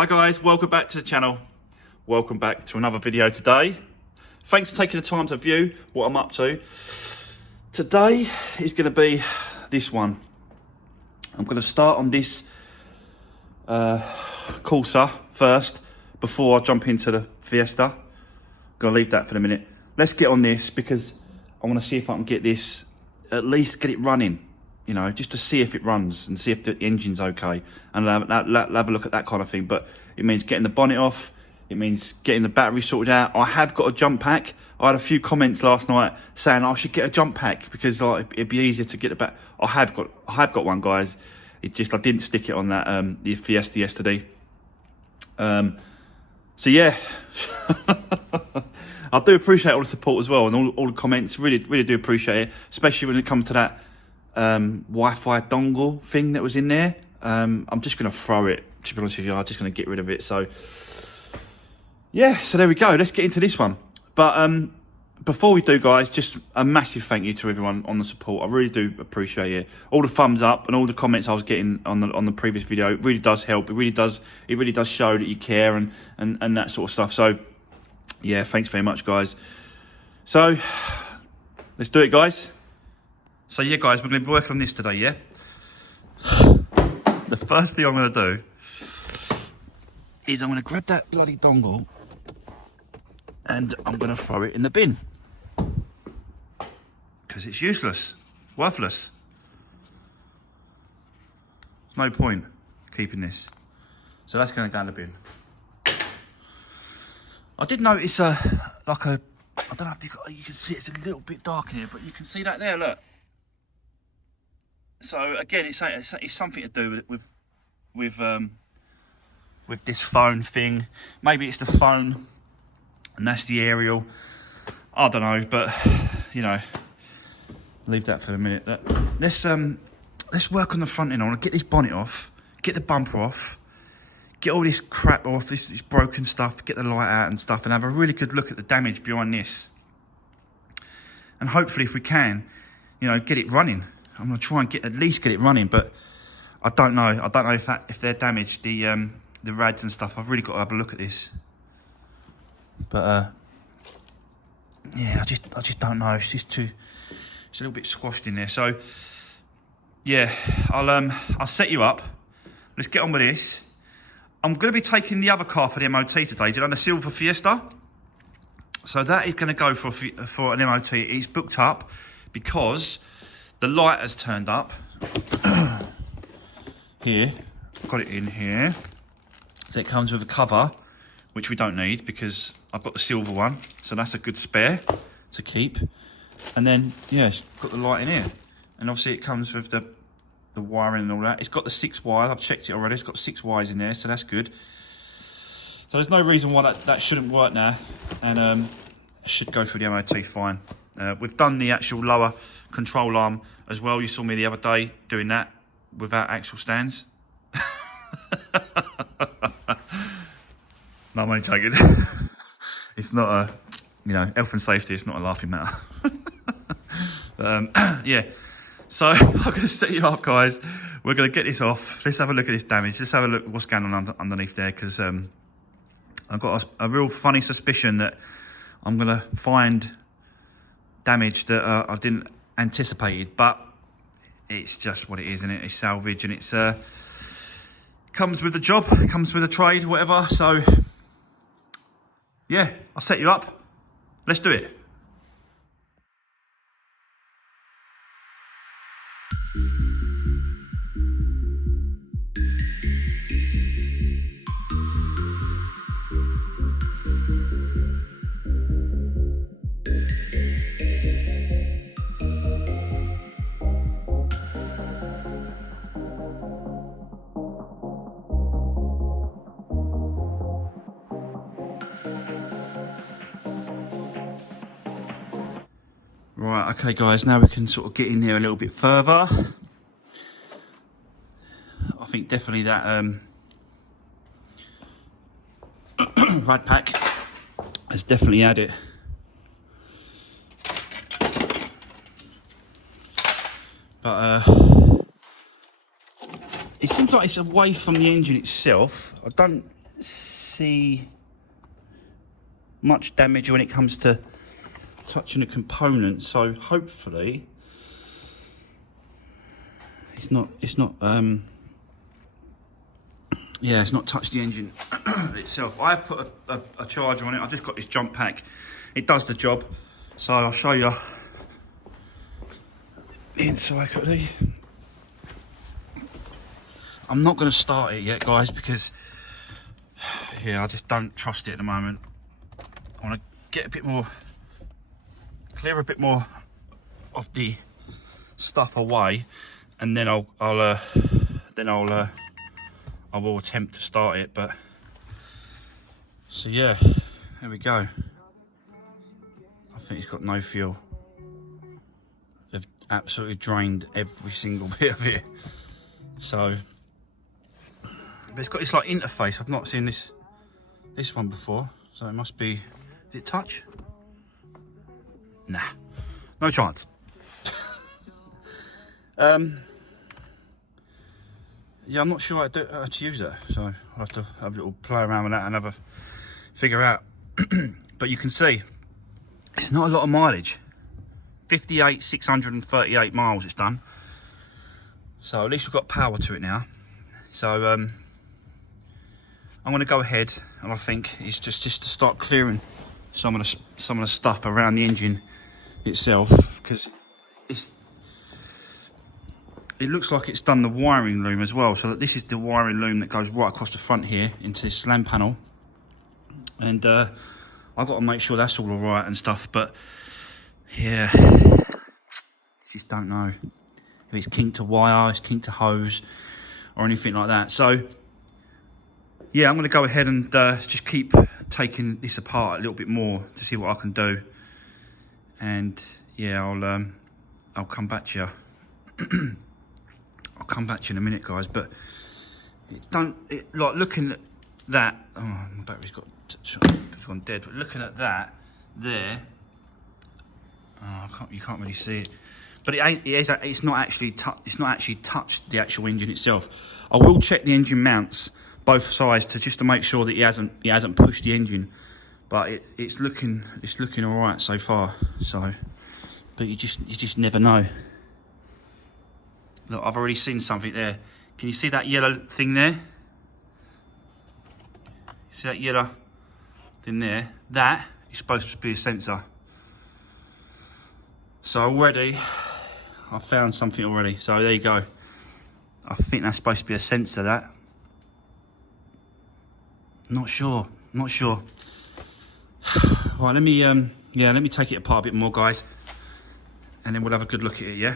Hi guys, welcome back to the channel. Welcome back to another video today. Thanks for taking the time to view what I'm up to. Today is going to be this one. I'm going to start on this corsa first before I jump into the Fiesta. I'm going to leave that for the minute. Let's get on this because I want to see if I can get this, at least get it running. You know, just to see if it runs and see if the engine's okay, and have a look at that kind of thing. But it means getting the bonnet off, it means getting the battery sorted out. I have got a jump pack. I had a few comments last night saying I should get a jump pack because it'd be easier to get the back. I have got one, guys. It's just I didn't stick it on that the Fiesta yesterday. So yeah, I do appreciate all the support as well, and all the comments. Really do appreciate it, especially when it comes to that Wi-Fi dongle thing that was in there. I'm just going to throw it, to be honest with you. I'm just going to get rid of it. So yeah, so there we go. Let's get into this one. But before we do, guys, just a massive thank you to everyone on the support. I really do appreciate it. All the thumbs up and all the comments I was getting on the previous video, it really does help. It really does show that you care and that sort of stuff. So yeah, thanks very much, guys. So let's do it, guys. So yeah, guys, we're going to be working on this today, yeah? The first thing I'm going to do is I'm going to grab that bloody dongle and I'm going to throw it in the bin. Because it's useless, worthless. There's no point keeping this. So that's going to go in the bin. I did notice I don't know if you can see, it's a little bit dark in here, but you can see that there, look. So again, it's something to do with this phone thing. Maybe it's the phone, and that's the aerial. I don't know, but you know, leave that for a minute. Let's work on the front end. I want to get this bonnet off, get the bumper off, get all this crap off, this broken stuff, get the light out and stuff, and have a really good look at the damage behind this. And hopefully, if we can, you know, get it running. I'm gonna try and at least get it running, but I don't know. I don't know if they're damaged, the rads and stuff. I've really got to have a look at this. But yeah, I just don't know. It's just it's a little bit squashed in there. So yeah, I'll set you up. Let's get on with this. I'm gonna be taking the other car for the MOT today. Did I the silver Fiesta? So that is gonna go for an MOT. It's booked up because the light has turned up. Here, got it in here. So it comes with a cover, which we don't need because I've got the silver one. So that's a good spare to keep. And then, yeah, it's got the light in here. And obviously it comes with the wiring and all that. It's got the 6 wires, I've checked it already. It's got 6 wires in there, so that's good. So there's no reason why that shouldn't work now. And it should go through the MOT fine. We've done the actual lower control arm as well. You saw me the other day doing that without actual stands. No, I'm only taking. It's not a, you know, health and safety. It's not a laughing matter. Yeah. So I'm going to set you up, guys. We're going to get this off. Let's have a look at this damage. Let's have a look at what's going on underneath there, because I've got a real funny suspicion that I'm going to find damage that I didn't anticipate, but it's just what it is, isn't it? It's salvage, and it's comes with the job, comes with the trade, whatever. So yeah, I'll set you up. Let's do it. Right, okay guys, now we can sort of get in there a little bit further. I think definitely that rad pack has definitely had it. But it seems like it's away from the engine itself. I don't see much damage when it comes to touching a component, so hopefully it's not yeah, it's not touched the engine itself. I have put a charger on it. I've just got this jump pack. It does the job. So I'll show you inside quickly. I'm not going to start it yet, guys, because yeah, I just don't trust it at the moment. I want to get a bit more, clear a bit more of the stuff away, and then I will attempt to start it. But so yeah, there we go. I think it's got no fuel. They've absolutely drained every single bit of it. So, but it's got this like interface. I've not seen this one before. So it must be. Did it touch? Nah, no chance. Yeah, I'm not sure how to use it, so I'll have to have a little play around with that and have a figure out. But you can see, it's not a lot of mileage. 58,638 miles it's done. So at least we've got power to it now. So I'm going to go ahead, and I think it's just to start clearing some of the stuff around the engine itself, because it looks like it's done the wiring loom as well. So that this is the wiring loom that goes right across the front here into this slam panel. And I've got to make sure that's all right and stuff. But yeah, just don't know if it's kinked to wire, it's kinked to hose, or anything like that. So yeah, I'm going to go ahead and just keep taking this apart a little bit more to see what I can do. And yeah, I'll come back to you. I'll come back to you in a minute, guys. But like looking at that. Oh, my battery's gone dead. But looking at that there, you can't really see it. But it's not actually touched the actual engine itself. I will check the engine mounts both sides just to make sure that he hasn't pushed the engine. But it's looking all right so far. So, but you just never know. Look, I've already seen something there. Can you see that yellow thing there? See that yellow thing there? That is supposed to be a sensor. So already, I found something already. So there you go. I think that's supposed to be a sensor, that. Not sure. Right, let me take it apart a bit more, guys. And then we'll have a good look at it, yeah?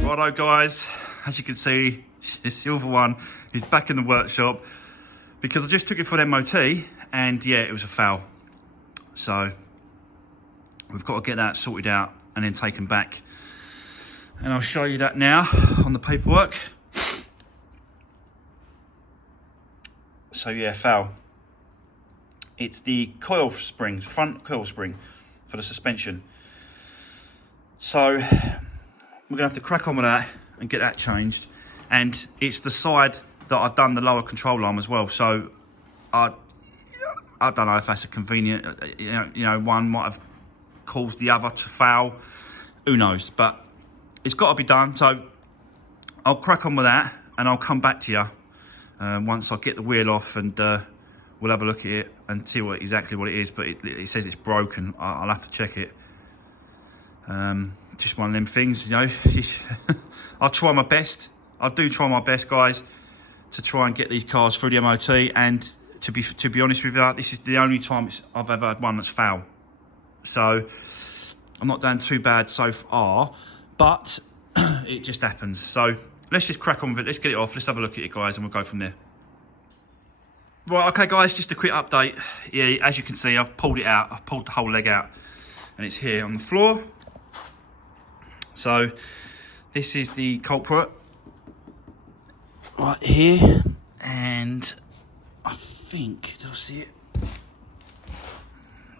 Righto, guys, as you can see, the silver one is back in the workshop because I just took it for an MOT and yeah, it was a foul. So we've got to get that sorted out and then taken back. And I'll show you that now on the paperwork. So yeah, foul. It's the coil springs, front coil spring for the suspension. So we're gonna have to crack on with that and get that changed. And it's the side that I've done the lower control arm as well. So I don't know if that's a convenient, you know, one might have caused the other to fail. Who knows? But it's got to be done. So I'll crack on with that and I'll come back to you once I get the wheel off, and we'll have a look at it and see exactly what it is. But it says it's broken. I'll have to check it. Just one of them things, you know. I'll try my best. I do try my best, guys, to try and get these cars through the MOT. And to be honest with you, this is the only time I've ever had one that's foul. So I'm not doing too bad so far. but it just happens. So let's just crack on with it. Let's get it off. Let's have a look at it, guys, and we'll go from there. Right, okay, guys, just a quick update. Yeah, as you can see, I've pulled it out. I've pulled the whole leg out, and it's here on the floor. So this is the culprit right here, and I think, did I see it?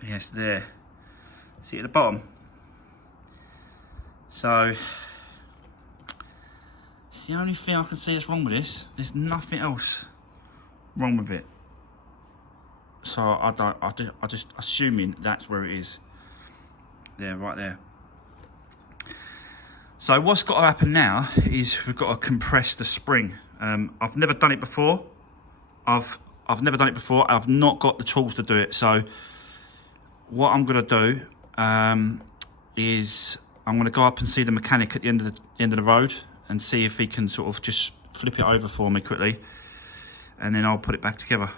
Yes, there. See it at the bottom. So it's the only thing I can see that's wrong with this. There's nothing else wrong with it. So I just assuming that's where it is. There, right there. So what's got to happen now is we've got to compress the spring. I've never done it before. I've never done it before. I've not got the tools to do it. So what I'm going to do is I'm going to go up and see the mechanic at the end of the road and see if he can sort of just flip it over for me quickly, and then I'll put it back together.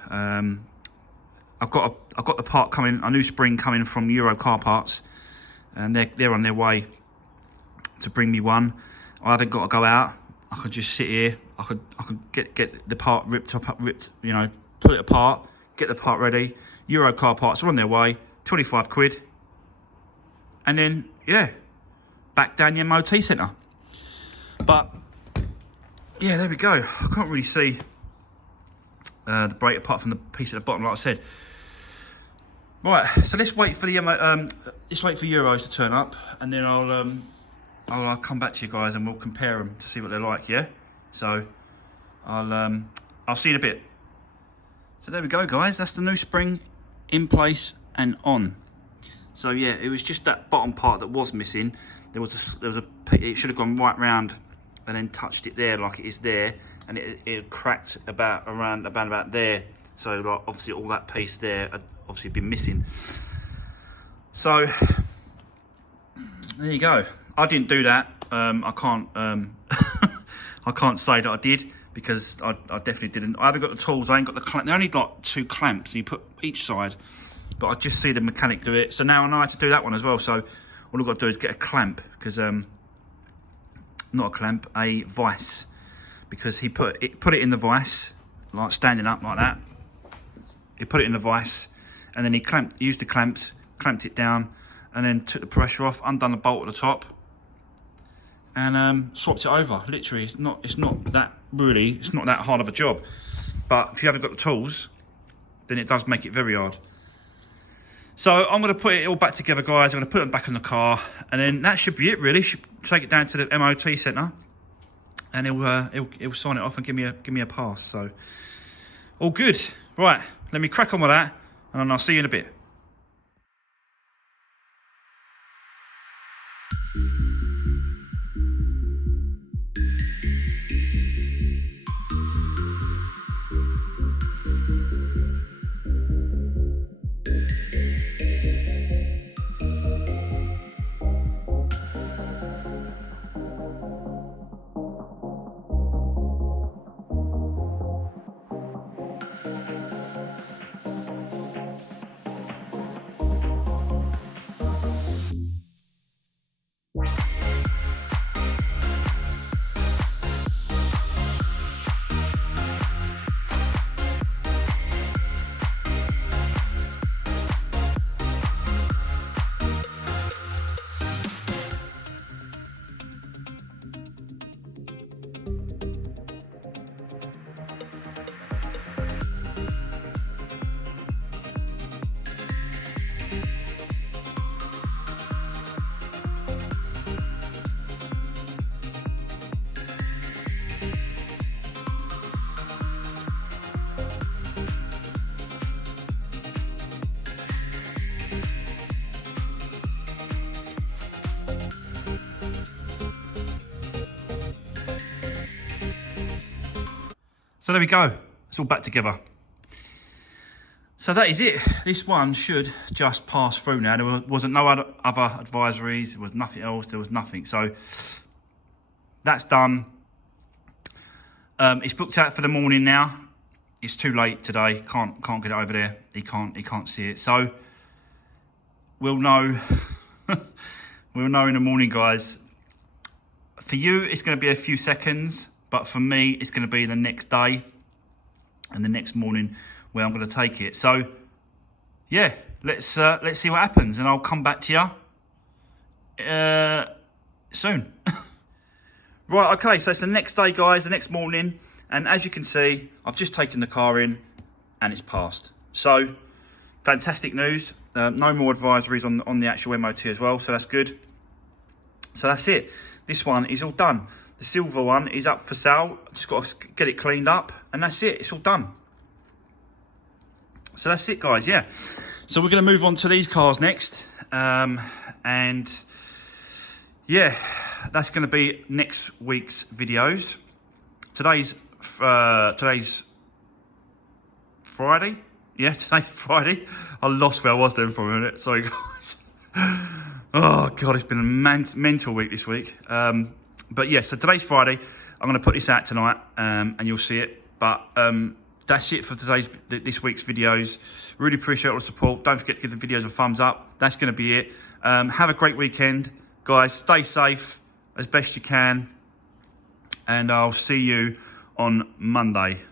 I've got the part coming, a new spring coming from Euro Car Parts, and they're on their way to bring me one. I haven't got to go out. I could just sit here. I could get the part ripped, you know, pull it apart, get the part ready. Euro Car Parts are on their way, 25 quid. And then, yeah, back down the MOT centre. But, yeah, there we go. I can't really see the brake apart from the piece at the bottom, like I said. Right, so let's wait for the Euros to turn up, and then I'll come back to you guys and we'll compare them to see what they're like, yeah? So I'll see you in a bit. So there we go, guys. That's the new spring in place and on. So yeah, it was just that bottom part that was missing. There was it should have gone right round and then touched it there like it is there, and it cracked about there. So like, obviously all that piece there had obviously been missing. So there you go. I didn't do that. I can't I can't say that I did, because I definitely didn't. I haven't got the tools. I ain't got the clamp. They only got 2 clamps, and you put each side. But I just see the mechanic do it. So now I know how to do that one as well. So all I've got to do is get a clamp, because not a clamp, a vice, because he put it in the vice, like standing up like that. He put it in the vice, and then he used the clamps, clamped it down, and then took the pressure off, undone the bolt at the top, and swapped it over. Literally, it's not that hard of a job. But if you haven't got the tools, then it does make it very hard. So I'm going to put it all back together, guys. I'm going to put them back in the car, and then that should be it, really. Should take it down to the MOT centre, and he'll sign it off and give me a pass. So all good. Right, let me crack on with that, and then I'll see you in a bit. So there we go. It's all back together. So that is it. This one should just pass through now. There wasn't no other advisories. There was nothing else. There was nothing. So that's done. It's booked out for the morning now. It's too late today. Can't get it over there. He can't see it. So we'll know. We'll know in the morning, guys. for you, it's going to be a few seconds, but for me, it's going to be the next day and the next morning where I'm going to take it. So, yeah, let's see what happens, and I'll come back to you soon. Right, okay, so it's the next day, guys, the next morning, and as you can see, I've just taken the car in, and it's passed. So, fantastic news. No more advisories on the actual MOT as well, so that's good. So that's it. This one is all done. The silver one is up for sale. Just got to get it cleaned up, and that's it. It's all done. So that's it, guys. Yeah. So we're going to move on to these cars next, and yeah, that's going to be next week's videos. Today's Friday. Yeah, today's Friday. I lost where I was then for a minute. Sorry, guys. Oh, God, it's been a mental week this week. But yeah, so today's Friday. I'm going to put this out tonight, and you'll see it. But that's it for this week's videos. Really appreciate all the support. Don't forget to give the videos a thumbs up. That's going to be it. Have a great weekend, guys. Stay safe as best you can. And I'll see you on Monday.